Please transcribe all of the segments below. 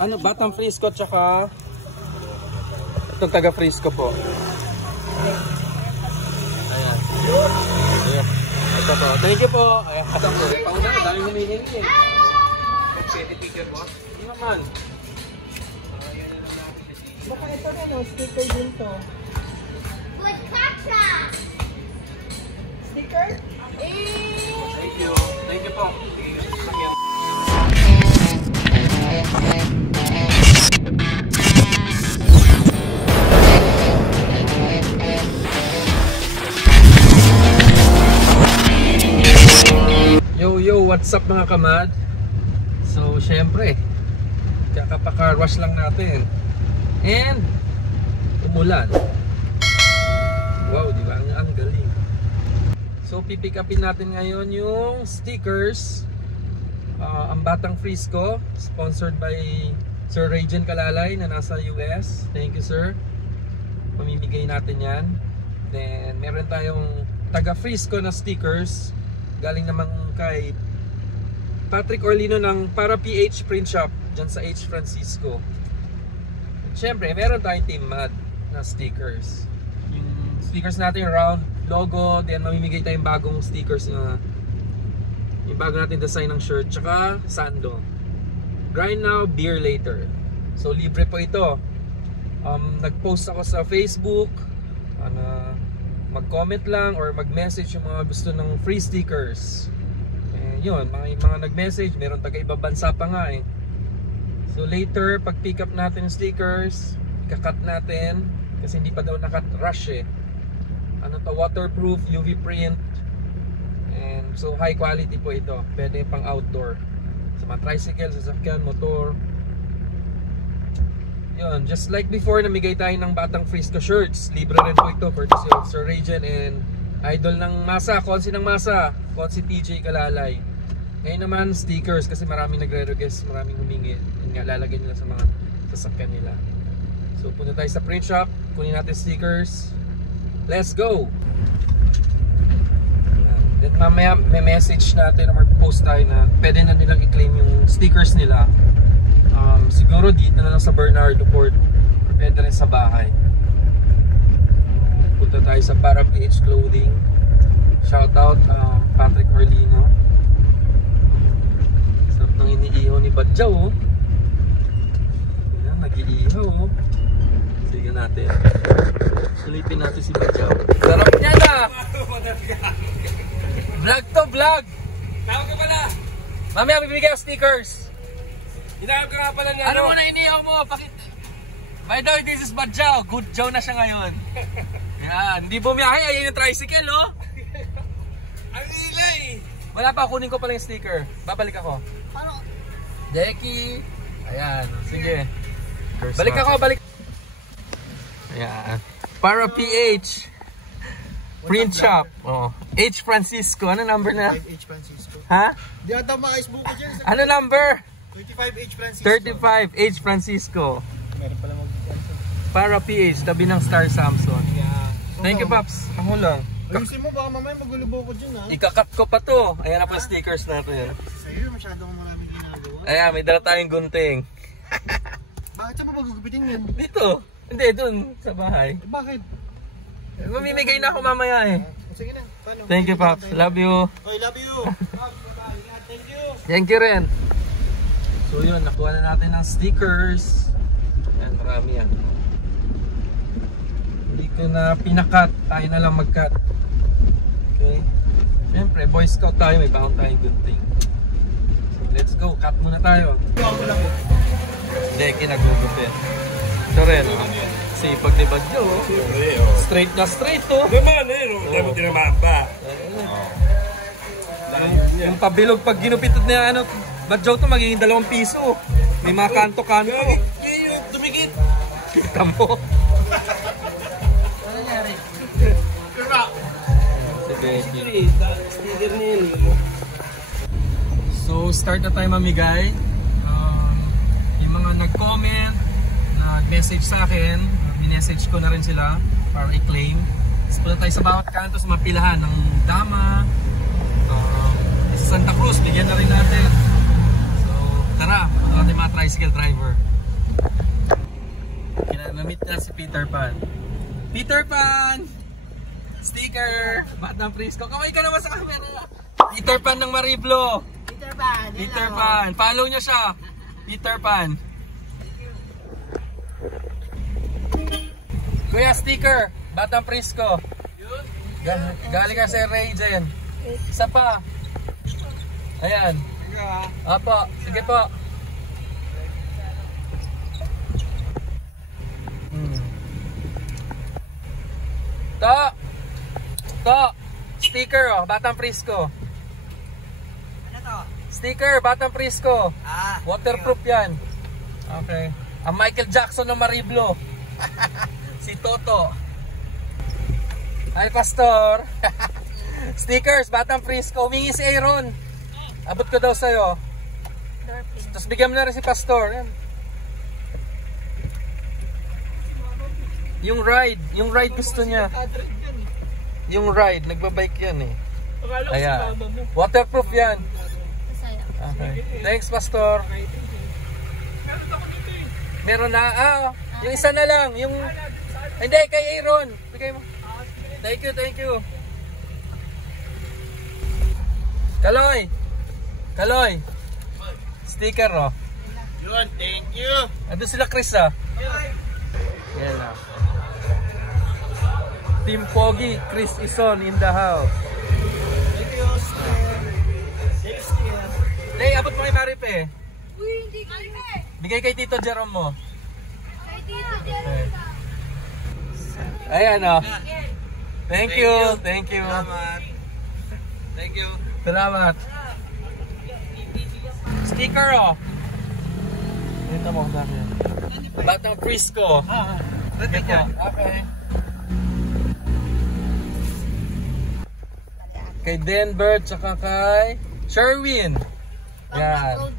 Ano, Batang Frisco tsaka itong taga Frisco po. Ayan. Ayan. Ito po. Thank you po. Ayan. Ito po. Pauna, daming humihingi. Pwede picture mo? Hindi naman. Baka ito rin o, sticker din to. With ketchup! Sticker? Thank you. Thank you po. Yo, what's up mga kamad? So, syempre, kakapaka-rush lang natin. And, umulan. Wow, di ba? Ang galing. So, pipick upin natin ngayon yung stickers. Ang Batang Frisco, sponsored by Sir Rajan Kalalay na nasa US. Thank you, sir. Pamimigay natin yan. Then, meron tayong taga Frisco na stickers. Galing naman kay Patrick Orlino ng Para PH Print Shop dyan sa H. Francisco. Siyempre, meron tayong Team Mad na stickers. Yung stickers natin round logo, then mamimigay tayong bagong stickers na yung bago natin design ng shirt, tsaka sando. Grind now, beer later. So libre po ito. Nag-post ako sa Facebook, mag-comment lang or mag-message yung mga gusto ng free stickers. Yun, mga nag-message, meron taga ibang bansa pa nga eh. So later, pag pick up natin yung stickers, kakat natin kasi hindi pa daw nakat-rush eh. Ano to, waterproof, UV print. And so high quality po ito. Pwede pang outdoor. Sa mga tricycle, sasakyan, motor. Yun, just like before, namigay tayo ng Batang Frisco shirts. Libre rin po ito, courtesy of Sir Rajan and idol ng masa, Konsi ng masa, Konsi TJ Kalalay. Ngayon naman stickers kasi maraming nagre-request, maraming humingi. Yun nga, lalagay nila sa mga sasakyan nila. So punta tayo sa print shop, kunin natin stickers. Let's go! Then mamaya may message natin or post tayo na pwede na nilang i-claim yung stickers nila. Siguro dito na lang sa Bernardo Port, pwede rin sa bahay. Punta tayo sa Para PH Clothing. Shoutout Patrick Orlino. Sarap ng iniihaw ni Badjaw oh. Yan, nag-iihaw oh. Sige natin. Sulipin natin si Badjaw. Sarap niya na! Vlog to vlog! Tawag ka pala! Mamaya bibigyan ng stickers! Hinahap ka nga pala niya. Ano mo na inihaw mo? By the way, this is Badjaw. Good Joe na siya ngayon. Yan, hindi bumiyahe. Ayan yung tricycle, oh. Ang ilay! Wala pa, kunin ko pala yung sticker. Babalik ako. Ano? Deki. Ayan, sige. Balik ako, balik. Ayan. Para PH. Print shop. Oh. H. Francisco. Ano number na? H. Francisco. Ha? Di ata maka-Facebook ko dyan. Ano number? 35 H. Francisco. 35 H. Francisco. Meron pala Para PH, tabi ng Star Samson. Yeah. Thank you, Paps. Ako lang. Ayusin mo, baka mamaya magulubo ko dyan ha. Ikakat ko pa to. Ayan na po yung stickers natin. Sa'yo, masyadong maraming ginagawa. Ayan, may dala tayong gunting. Bakit saan mo magugupitin yun? Dito. Hindi, dun. Sa bahay. Bakit? Mamimigay na ako mamaya eh. Sige na. Paano? Thank you, Paps. Love you. I love you. Thank you. Thank you rin. So yun, nakuha na natin ng stickers. Ayan, marami yan. Hindi ko na pinakat. Tayo na lang mag-cut. Okay. Siyempre, Boy Scout tayo. May baon tayong gunting. So let's go. Cut muna tayo. Deki nagugupit. Ito rin, oh. Sipag ni Badjo, oh. Straight na straight, oh. Naman eh, no? Tayo mo tinamapa. Yung pabilog pag ginupitot niya, ano, Badjo to magiging 2 piso. May mga kanto-kanto. Ngayon, dumikit. Kita mo. Ano nangyari? Si Becky. Sticker niya yun eh. So, start na tayo mamigay. Yung mga nag-comment, nag-message sa akin, minessage ko na rin sila para i-claim. Tapos punta tayo sa bawat kanto sa mga pilahan ng Dama, sa Santa Cruz, bigyan na rin natin. So, Tara, ito ating mga tricycle driver. Namit na si Peter Pan. Peter Pan! Sticker! Batang Frisco. Kaway ka naman sa camera. Peter Pan ng Mariblo. Peter Pan. Peter Pan. Follow niya siya. Peter Pan. Kuya, sticker. Batang Frisco. Galing ka sa Ragen. Isa pa. Ayan. Apo. Sige po. To. Sticker oh. Batang Frisco. Ano to? Sticker. Batang Frisco. Ah. Waterproof yan. Okay. Ang Michael Jackson ng Mariblo. Si Toto. Hi, Pastor. Stickers, Batang Frisco. Humingi si Aaron. Abot ko daw sa'yo. Tapos bigyan mo na rin si Pastor. Yan. Yung ride gusto niya. Yung ride, nagbabike yan eh. Ayan. Waterproof yan. Okay. Thanks, Pastor. Meron na. Yung isa na lang. Yung... Hindi, kay Aaron. Bigay mo. Thank you. Kaloy. Sticker, oh. Yun, thank you. Ando sila Chris, ah. Yan na. Team Pogi, Chris Ison in the house. Thank you, Sticker. Lay, abot mo kay Maripe. Uy, hindi kami. Bigay kay Tito Jerome mo. Kay Tito Jerome. Ayan, oh. Thank you. Salamat. Thank you. Salamat. Sticker, oh. Dito mo sa akin. Batang Frisco. Thank you. Okay. Kay Denver, tsaka kay Sherwin. Yan.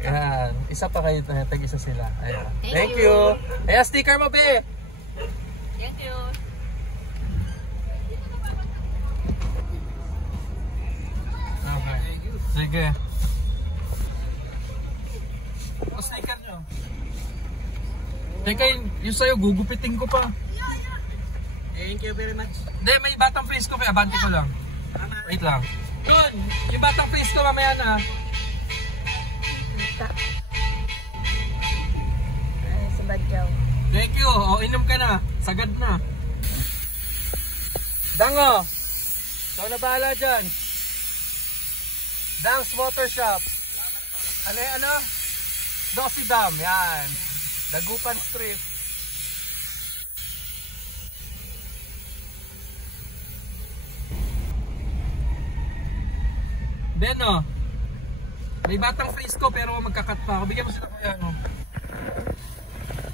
Yan. Isa pa kayo. Tag-isa sila. Ayan. Thank you. Ayan, sticker mo, be. Thank you. Okay. Sige. O, sticker nyo. Teka, yung sa'yo, gugupitin ko pa. Thank you very much. Hindi, may Batang Frisco pa. Abante ko lang. Wait lang. Yun! Yung Batang Frisco mamaya na. Si Badjaw. Thank you. O, inom ka na. Sagad na. Dango! Ikaw na bahala dyan. Dang's Water Shop. Ano? Dosi Dam. Yan. Dagupan Street. Beno, may Batang Frisco pero magkakat pa ako. Bigyan mo sila kuya, no?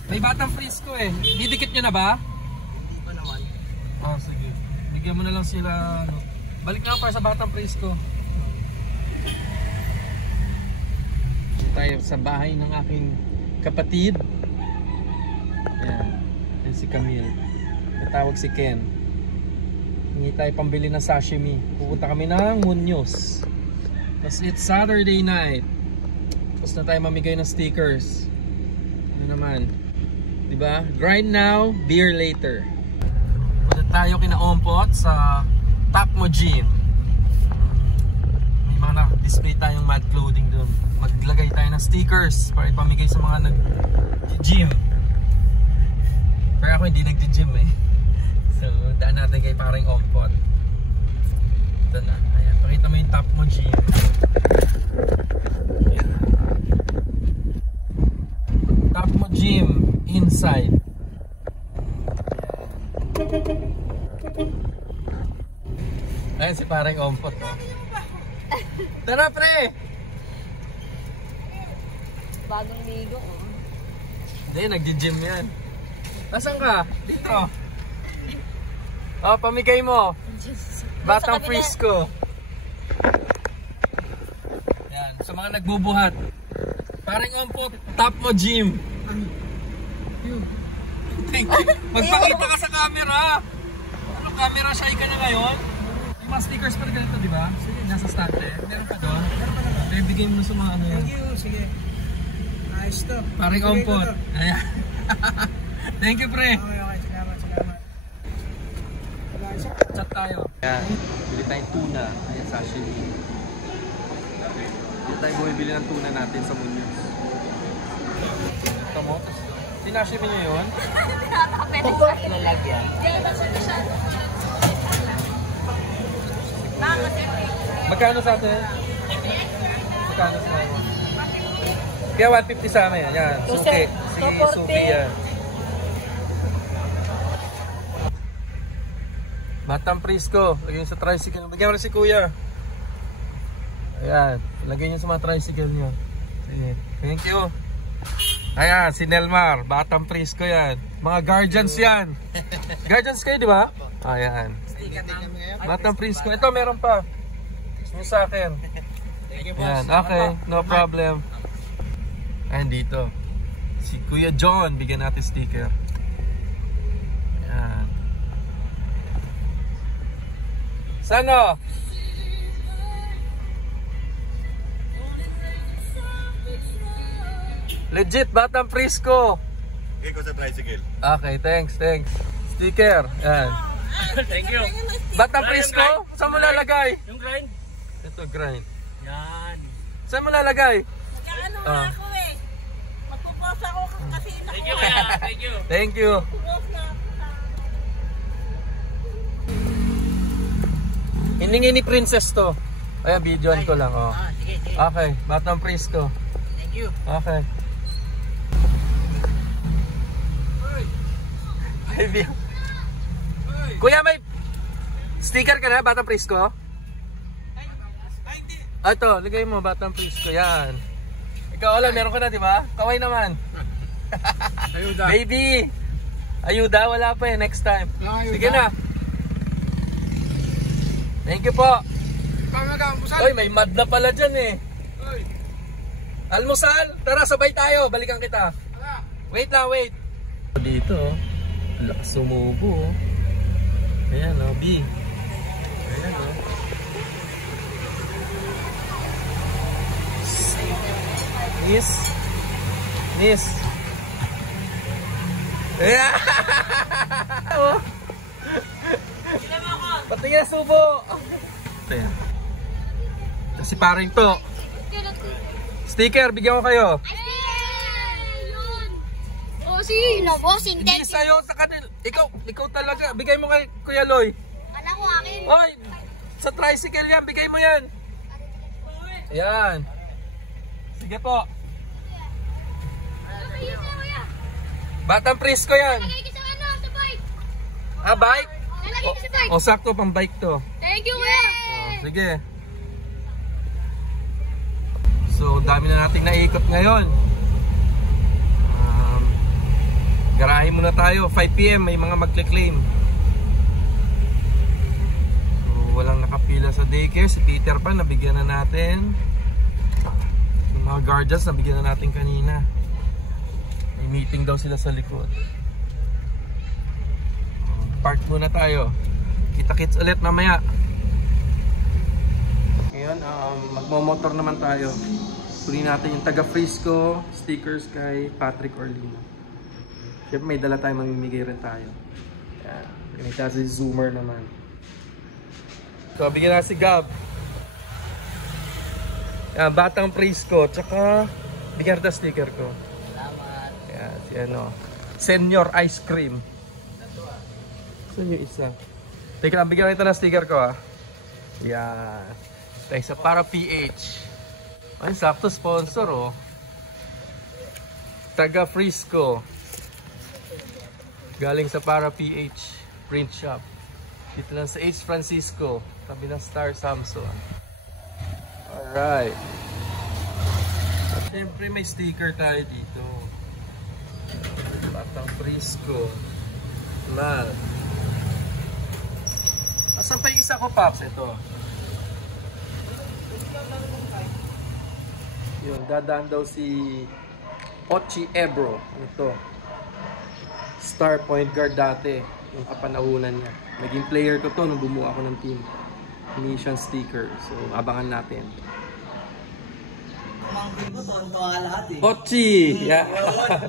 May Batang Frisco eh. Didikit nyo na ba? Hindi pa naman. Oh, sige. Bigyan mo na lang sila, ano. Balik na ako para sa Batang Frisco. Tayo sa bahay ng aking kapatid. Yan. Yan si Camille. Natawag si Ken. Hindi tayo pambili ng sashimi. Pupunta kami ng Muñoz. Tapos it's Saturday night. Tapos na tayo mamigay ng stickers. Ano naman, diba? Grind now, beer later. Punta tayo kina Ompot sa Top Mo Gym. May mga naka-display tayong mad clothing doon. Maglagay tayo ng stickers para ipamigay sa mga nag-gym. Pero ako hindi nag-gym eh. So daan natin kay paring Ompot. Ito na. Ayan, pakita mo yung Top Mo Gym. Top Mo Gym inside. Ayan si paring Ompot, oh. Tara, pre! Bagong ligo, oh. Hindi, nag-gym yan. Nasaan ka? Dito. Oh, pamigay mo. Batang Frisco. Yan, sa mga nagbubuhat. Paring Ompot, Top Mo Gym. Thank you. Magpakita ka sa camera. Ano, camera shy ka na ngayon? May mga stickers pa na ganito, di ba? Sige, nasa stand eh. Meron pa doon? Meron pa na. Kaya bigay mo na sa mga ano yan. Thank you, sige. Ayos to. Paring ompot. Ayan. Thank you, pre. Okay. Salamat. Chat tayo. Ayan. Bili tayong tuna. Ayan, sashimi. Bili tayo bumibili ng tuna natin sa Munoz. Ito mo. Sinashimi nyo yun? Lalagyan. Magkano sa atin? Magkano sa atin? Kaya 150 sa amin. Yan. Suki. Si Suki yan. Batang Prisco. Lagyan sa tricycle. Lagyan mo rin si Kuya. Ayan. Lagyan nyo sa mga tricycle nyo. Ayan. Thank you. Ayan. Si Nelmar. Batang Prisco yan. Mga guardians yan. Guardians kayo, di ba? Ayan. Batang Prisco. Ito, meron pa. Yung sa akin. Ayan. Okay. No problem. Ayan dito. Si Kuya John. Bigyan natin sticker. Ayan. Sano? Legit, Batang Prisco. Ikaw sa tricycle. Okay, thanks. Sticker. Yan. Thank you. Batang Prisco? Saan mo lalagay? Yung grind? Ito, grind. Yan. Saan mo lalagay? Ano Ah. ako eh. Magpupos ako kasi Thank you kaya. Thank you. Thank you. Hiningi ni Princess to. Ayan, videoan ko lang. Oh. Sige. Okay, Batang Prisco. Thank you. Okay. Ay, Kuya, may sticker ka na, Batang Prisco? Ito, ligay mo, Batang Prisco. Yan. Ikaw, wala, meron ka na, di ba? Kaway naman. Ayuda. Baby! Ayuda, wala pa eh. Next time. Sige na. Thank you po. Oy, may mad na pala dyan eh. Almusal, tara sabay tayo. Balikan kita. Wait lang, wait. Dito, oh. Lakas sumubo, oh. Ayan, oh, B. Ayan, oh. Nis. Ayan. Oh. Patingin na subo. Ayan. Kasi paring to. Sticker, bigyan ko kayo. Yun! Bossing! Bossing, Hindi sa'yo, sa kanil. Ikaw talaga. Bigay mo kay Kuya Loy. Kala ko akin. Oy, sa tricycle yan. Bigay mo yan. Ayan. Sige po. Batang Prisco yan. Lalagay ka sa ano, sa bike. Ah, bike? Lalagay ka sa bike. O, sakto pang bike to. Thank you, kuya. Sige. So, dami na nating naikot ngayon. Garahe muna tayo. 5 PM may mga magkle-claim. So, walang nakapila sa daycare. Si Peter pa, nabigyan na natin. Yung mga guardians, nabigyan na natin kanina. May meeting daw sila sa likod. Park muna tayo. Kita-kits ulit mamaya. Ngayon, magmo-motor naman tayo. Kunin natin yung taga Frisco stickers kay Patrick Orlino. Siyempre may dala tayo, mamimigay rin tayo. Yan. Ganito si Zoomer naman. So, bigyan na si Gab. Yan, Batang Frisco. Tsaka, bigyan rin sticker ko. Salamat. Yan, si ano. Senior Ice Cream. Saan yung isa? Teka lang, bigyan kita ng sticker ko, ah. Yan. Tayo sa Para PH. Ay, sakto sponsor, oh. Taga Frisco. Galing sa Para PH Print Shop. Dito lang sa H. Francisco. Tabi ng Star Samsung. Alright. Siyempre may sticker tayo dito. Batang Frisco. Mal. Asan pa yung isa ko, Paps? Ito. Yun, dadaan daw si Ochi Ebro. Ito. Star point guard dati. Yung kapanahunan niya. Naging player ko to nung bumuo ako ng team. Mission sticker. So, abangan natin. Pochi! Yeah.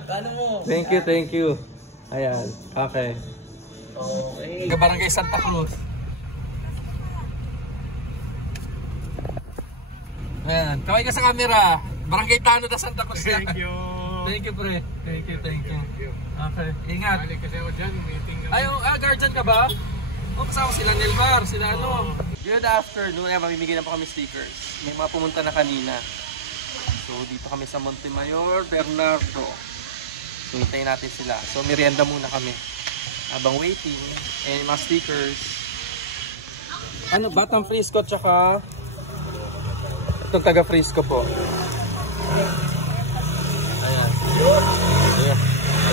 Ano mo? Thank you. Ayan, okay. Okay. Barangay Santa Cruz. Ayan, kaway ka sa camera. Barangay Tano da Santa Cruz. Thank you. Thank you, pre. Thank you. Okay, ingat. Balik kasi ako dyan, meeting na. Ay, guardian ka ba? Kasama sila Nelmar, sila ano. Good afternoon. Ayan, mamimigay na po kami stickers. May mga pumunta na kanina. So, dito kami sa Montemayor, Bernardo. So, hintayin natin sila. So, merienda muna kami. Habang waiting. And mga stickers. Ano, Batang Frisco tsaka itong taga Frisco po. Ayan.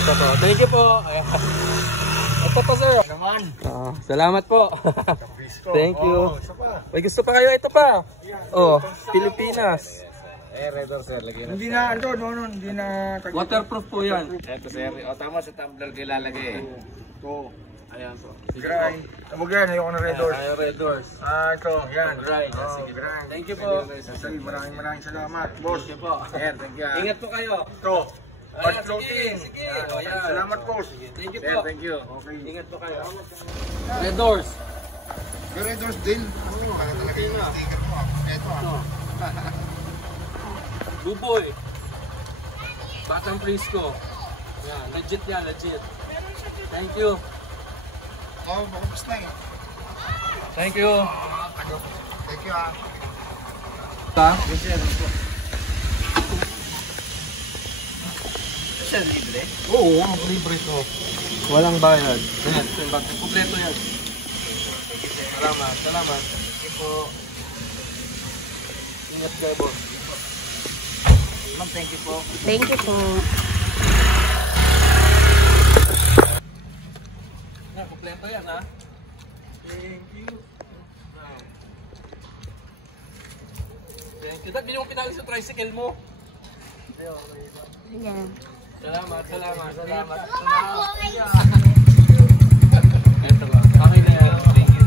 Ito po. Thank you po. Ayan. Ito po, sir. Naman. Salamat po. Thank you. May gusto pa kayo? Ito pa. Oh, Pilipinas. Red Door sir, lagyan na. Hindi na, hindi na... Waterproof po yan. Ito sir, o tama sa tumbler kayo lalagay. Ito. Ayan po. Grind. Tawag yan, ayoko ng Red Doors. Ayan, Red Doors. Ito, yan. Grind. Oh, Sige. grind. Thank you po. Sige, maraming salamat, boss. Thank you po. Ayan, thank you. Ingat po kayo. Ito. Ayan, Floating. sige. Ayan. Salamat, boss. Thank you Sir, po. thank you. Okay. Ingat po kayo. Red Doors. Yung Red Doors din. Buboy. Batang Frisco. Yan, legit yan, legit. Thank you. Oh, bakit na eh. Thank you. Thank you, ah. Ta? Siya libre. Oo, libre to. Walang bayad. Ayan, ito yung batang. Kompleto yan. Salamat. Thank you po. Ingat kayo, boss. Ma'am, thank you po. Thank you po. Yan, kompleto yan, ha? Thank you. Thank you. Dad, bili mo pinali sa tricycle mo. Ayan. Salamat. Okay. Ito ba? Okay na yan. Thank you.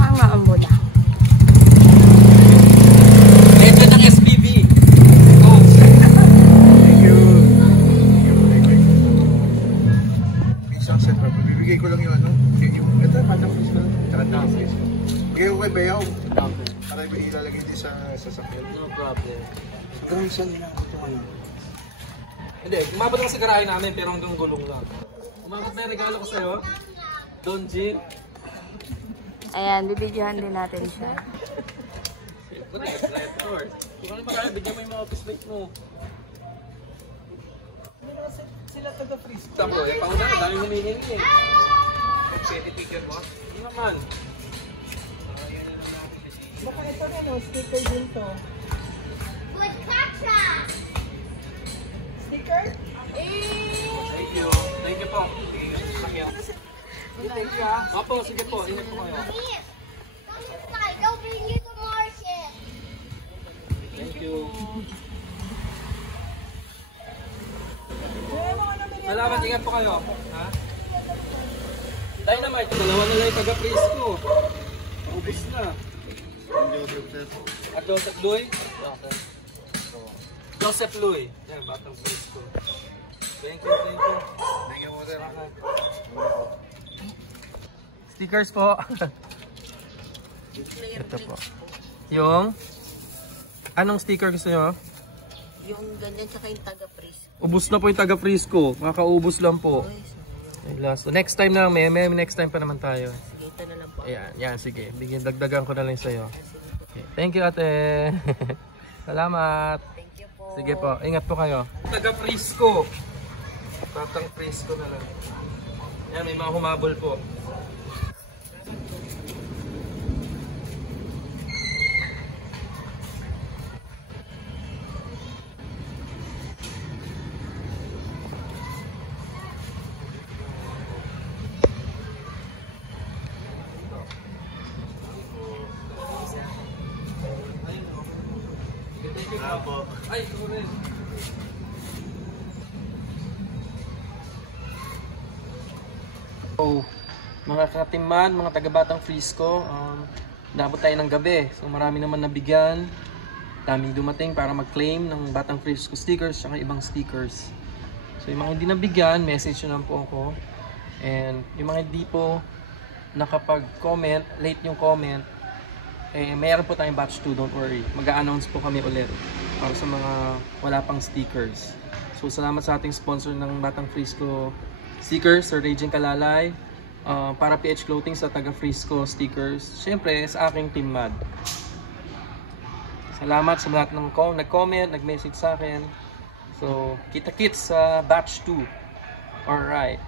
Ang maambuda. Ito ng SPB. Isang set pa. Bibigay ko lang yung ano. Ito, patang fish ko lang. Bigay ko kay Bayaw. Para ilalagay din sa sasakyan. No problem. Pero isa nila ito ngayon. Hindi, umabot lang sa garahe namin pero hanggang gulong lang. Umabot na yung regalo ko sa'yo. Don Jim. Ayan, bibidyohan din natin siya. Siyempre, flight tour. Kung ano marami, bigyan mo yung mga office mate mo. Sila taga-freeze. Tamo, yung pauna, dami humihingi eh. Pwede picture mo? Hindi naman. Baka ito na, no? Sticker din to. Good catch up. Sticker? Thank you. Thank you po. Thank you ah. Opo, sige po. Ingat po kayo. Here. Come inside. They'll bring you the market. Thank you. Salamat, ingat po kayo. Ha? Dynamite, dalawa na lang yung taga-Frisco. Ubus na. At Joseph Louie? Joseph Louie. Yan, Batang Frisco. Thank you. Thank you po sir. Stickers po. Ito po. Yung? Anong sticker gusto nyo? Yung ganyan, tsaka yung taga-freeze. Ubus na po yung taga Frisco. Makakaubos lang po. Ay, last. So, next time na lang. May next time pa naman tayo. Sige, ito na lang po. Yan, sige. Bigyan, dagdagan ko na lang sa'yo. Okay. Thank you, ate. Salamat. Thank you po. Sige po, ingat po kayo. Taga Frisco. Batang Frisco na lang. Yan, may mga humabol po. Ay, sorry. So, mga katiman, mga taga-Batang Frisco, nabot tayo ng gabi. So marami naman nabigyan. daming dumating para mag-claim ng Batang Frisco stickers at ibang stickers. So yung mga hindi nabigyan, message nyo lang po ako. And yung mga hindi po nakapag-comment, late yung comment, mayroon po tayong batch 2, don't worry. Mag-a-announce po kami ulit para sa mga wala pang stickers. So salamat sa ating sponsor ng Batang Frisco stickers, Sir Regine Kalalay, para PH Clothing sa taga Frisco stickers. Siyempre sa aking Team Mad. Salamat sa lahat ng nag-comment, nag-message sa akin. So kita-kits sa batch 2. Alright.